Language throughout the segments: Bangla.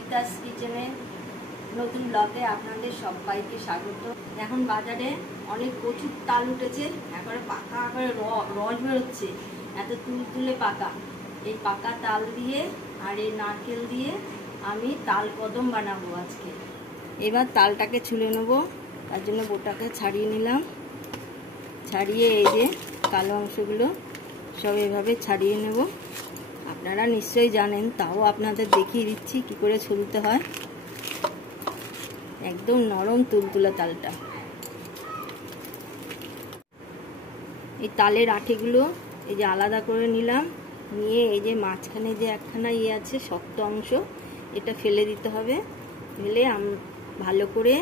মৌমিতাস কিচেনে নতুন ব্লগে আপনাদের সবাইকে স্বাগত। এখন বাজারে অনেক প্রচুর তাল উঠেছে, একবারে পাকা একবারে রস বেরোচ্ছে, এত তুলতুলে পাকা। এই পাকা তাল দিয়ে আর এই নারকেল দিয়ে আমি তাল কদম বানাবো আজকে। এবার তালটাকে ছুলে নেবো, তার জন্য বোটাকে ছাড়িয়ে নিলাম। ছাড়িয়ে এই যে কালো অংশগুলো সব এভাবে ছাড়িয়ে নেব। আপনারা নিশ্চয়ই জানেন, তাও আপনাদের দেখিয়ে দিচ্ছি কি করে ছুলতে হয়। একদম নরম তুলতুলা তালটা। এই তালের আঠিগুলো এই যে আলাদা করে নিলাম, নিয়ে এই যে মাঝখানে যে একখানা আছে শক্ত অংশ, এটা ফেলে দিতে হবে। ফেলে ভালো করে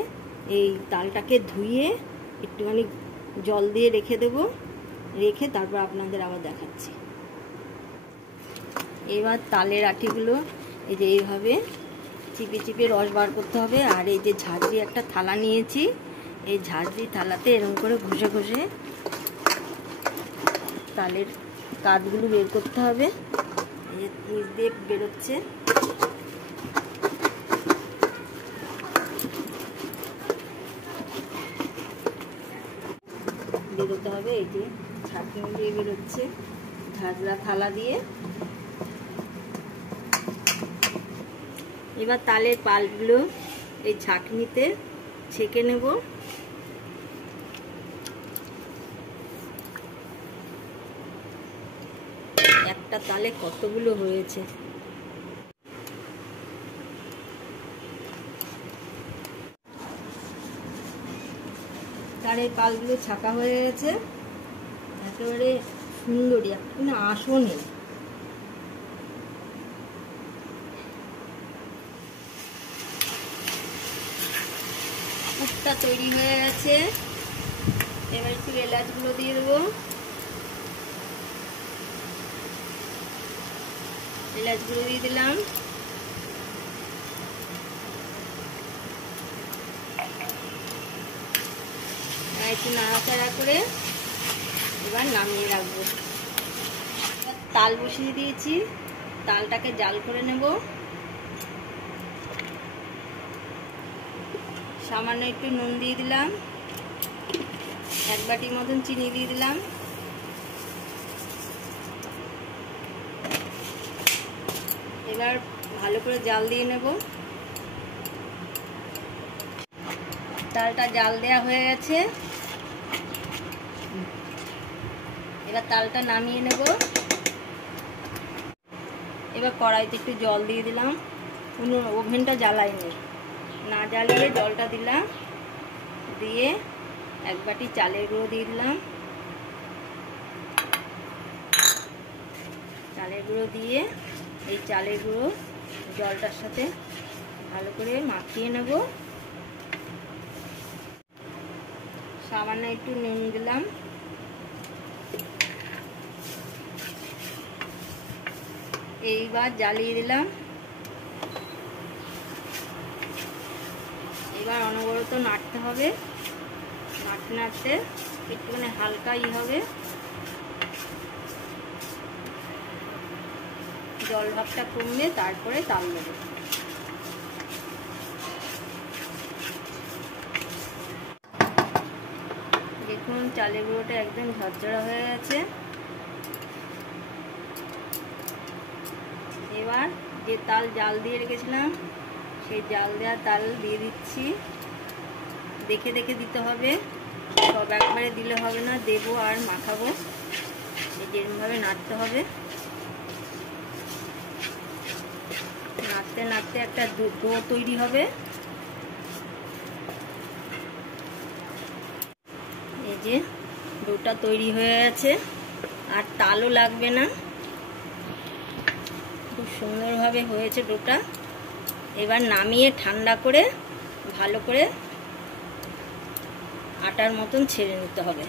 এই তালটাকে ধুয়ে একটুখানি জল দিয়ে রেখে দেব। রেখে তারপর আপনাদের আবার দেখাচ্ছি। এবার তালের আঠিগুলো এই যে এইভাবে চিপে চিপে রস বার করতে হবে। আর এই যে ঝাঁঝরি একটা থালা নিয়েছি, এই ঝাঁঝরি থালাতে এরকম করে ঘষে ঘষে তালের কাঠগুলো বের করতে হবে। এই যে নিচ দিয়ে বেরোচ্ছে। বেরোতে হবে, এই যে ছাঁকনি দিয়ে বেরোচ্ছে ঝাঁঝরা থালা দিয়ে। এবার তালের পালগুলো এই ছাঁকনিতে ছেঁকে নেব। একটা তালে কতগুলো হয়েছে। তালের পালগুলো ছাঁকা হয়ে গেছে, একেবারে সুন্দরী, কোনো আঁশও নেই। পুরটা তৈরি হয়ে গেছে। এবার একটু এলাচগুলো দিয়ে দেবো। এলাচগুলো দিয়ে দিলাম। একটু নাড়াচাড়া করে এবার নামিয়ে রাখবো। তাল বসিয়ে দিয়েছি, তালটাকে জাল করে নেব। সামান্য একটু নুন দিয়ে দিলাম, এক বাটির মতন চিনি দিয়ে দিলাম। এবার ভালো করে জাল দিয়ে নেব। তালটা জাল দেওয়া হয়ে গেছে। এবার তালটা নামিয়ে নেব। এবার কড়াইতে একটু জল দিয়ে দিলাম। কোনো ওভেনটা জ্বালাইনি, না জ্বালিয়ে জলটা দিলাম। দিয়ে এক বাটি চালের গুঁড়ো দিয়ে দিলাম। চালের গুঁড়ো দিয়ে এই চালের গুঁড়ো জলটার সাথে ভালো করে মাখিয়ে নেব। সামান্য একটু নুন দিলাম। এইবার জ্বালিয়ে দিলাম। এবার অনবরত নাড়তে হবে। নাড়তে নাড়তে একটুখানি হালকা হবে, জল ভাবটা কমবে, তারপরে তাল দেবে। দেখুন চালের গুঁড়োটা একদম ঝরঝরা হয়ে গেছে। এবার যে তাল জাল দিয়ে রেখেছিলাম, সেই জাল দেওয়া তাল দিয়ে দিচ্ছি। দেখে দেখে দিতে হবে, সব একবারে দিলে হবে না। দেবো আর মাখাবো, যেরকমভাবে নাড়তে হবে। নাড়তে নাড়তে একটা ডো তৈরি হবে। এই যে ডোটা তৈরি হয়ে গেছে, আর তালও লাগবে না, খুব সুন্দরভাবে হয়েছে ডোটা। এবার নামিয়ে ঠান্ডা করে ভালো করে আটার মতন ছেড়ে নিতে হবে।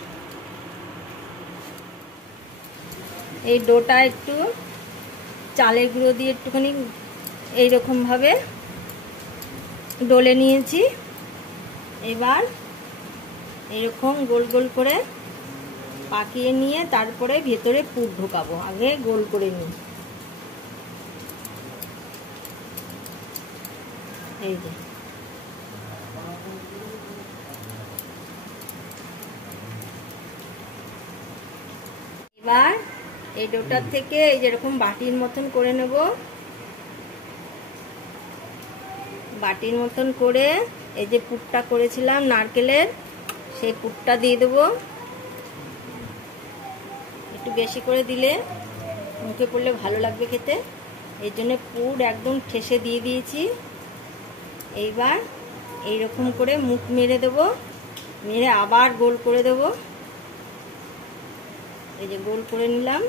এই ডোটা একটু চালের গুঁড়ো দিয়ে একটুখানি এইরকম ভাবে ডলে নিয়েছি। এবার এরকম গোল গোল করে পাকিয়ে নিয়ে তারপরে ভেতরে পুর ঢোকাবো। আগে গোল করে নিই। এই যে এবার এই ডোটার থেকে এই যেরকম বাটির মতন করে নেব, বাটির মতন করে এই যে পুরটা করেছিলাম নারকেলের, সেই পুরটা দিয়ে দেবো। একটু বেশি করে দিলে মুখে পড়লে ভালো লাগবে খেতে, এই জন্য পুর একদম ঠেসে দিয়ে দিয়েছি। এইবার এইরকম করে মুখ মেরে দেবো, মেরে আবার গোল করে দেবো। এই যে গোল করে নিলাম,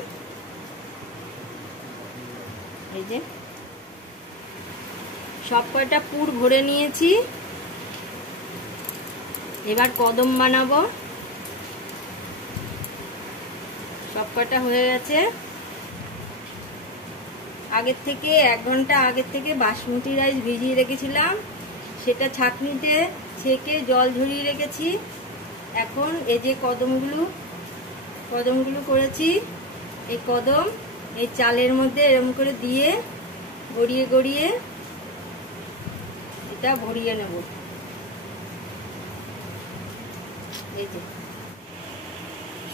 এই যে সব কয়টা পুর ভরে নিয়েছি। এবার কদম বানাবো, সব কয়টা হয়ে গেছে। আগের থেকে 1 ঘন্টা আগের থেকে বাসমতি রাইস ভিজিয়ে রেখেছিলাম, সেটা ছাঁকনিতে ছেঁকে জল ঝরিয়ে রেখেছি। এখন এই যে কদমগুলো করেছি, এই কদম এই চালের মধ্যে এরকম করে দিয়ে গড়িয়ে গড়িয়ে এটা ভরিয়ে নেব। এই যে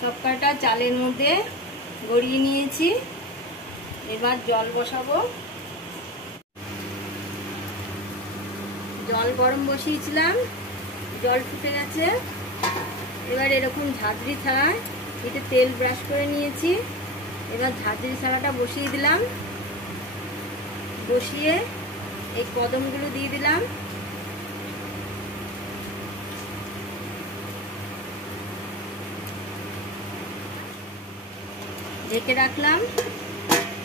সব কটা চালের মধ্যে গড়িয়ে নিয়েছি। এবার জল বসাবো, জল গরম বসিয়েছিলাম, জল ফুটে গেছে। এবার এরকম ঝাঁঝরি থালায় এতে তেল ব্রাশ করে নিয়েছি। এবার ঝাঁঝরি থালাটা বসিয়ে দিলাম, বসিয়ে এই কদমগুলো দিয়ে দিলাম। ঢেকে রাখলাম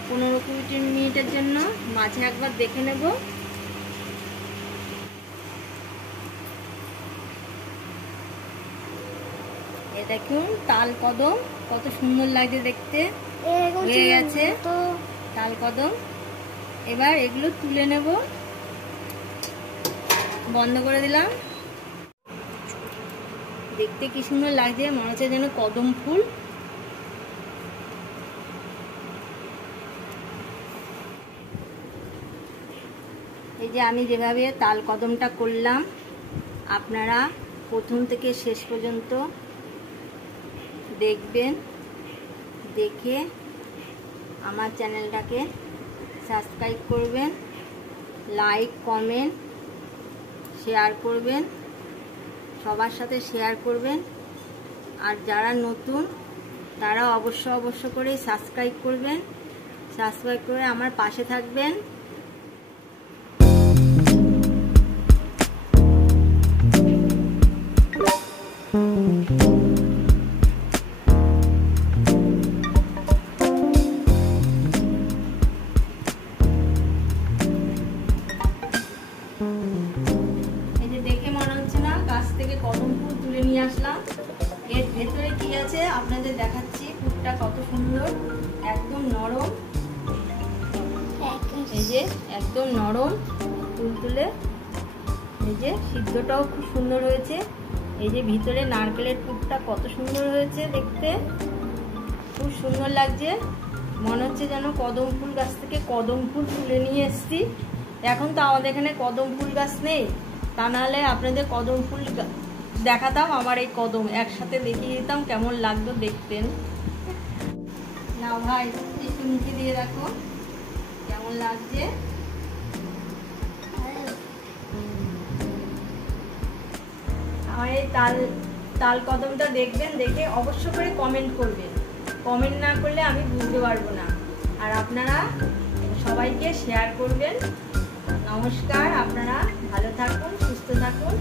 15-20 মিনিটের জন্য। মাঝে একবার দেখে নেব। এটা দেখুন তাল কদম কত সুন্দর লাগে দেখতে, হয়ে গেছে তাল কদম। এবার এগুলো তুলে নেব, বন্ধ করে দিলাম। দেখতে কি সুন্দর লাগছে, মনে হচ্ছে যেন কদম ফুল। এই যে আমি যেভাবে তাল কদমটা করলাম, আপনারা প্রথম থেকে শেষ পর্যন্ত দেখবেন, দেখে আমার চ্যানেলটাকে সাবস্ক্রাইব করবেন, লাইক কমেন্ট শেয়ার করবেন, সবার সাথে শেয়ার করবেন। আর যারা নতুন তারা অবশ্য করে সাবস্ক্রাইব করবেন, সাবস্ক্রাইব করে আমার পাশে থাকবেন। এই যে দেখে মনে হচ্ছে না গাছ থেকে কদম ফুল তুলে নিয়ে আসলাম। এর ভেতরে কি আছে আপনাদের দেখাচ্ছি। ফুলটা কত সুন্দর, একদম নরম, এই যে একদম নরম তুলতুলে। এই যে সিদ্ধটাও খুব সুন্দর হয়েছে। এই যে ভিতরে নারকেলের পুরটা কত সুন্দর হয়েছে দেখতে, খুব সুন্দর লাগছে। মনে হচ্ছে যেন কদম ফুল গাছ থেকে কদম ফুল তুলে নিয়ে এসছি। এখন তো আমাদের এখানে কদম ফুল গাছ নেই, তা নাহলে আপনাদের কদম ফুল দেখাতাম। আমার এই কদম একসাথে দেখিয়ে দিতাম, কেমন লাগতো দেখতেন। না ভাই একটু মুখে দিয়ে রাখো কেমন লাগছে। আমার এই তাল কদমটা দেখবেন, দেখে অবশ্য করে কমেন্ট করবেন। কমেন্ট না করলে আমি বুঝতে পারবো না। আর আপনারা সবাইকে শেয়ার করবেন। নমস্কার, আপনারা ভালো থাকুন, সুস্থ থাকুন।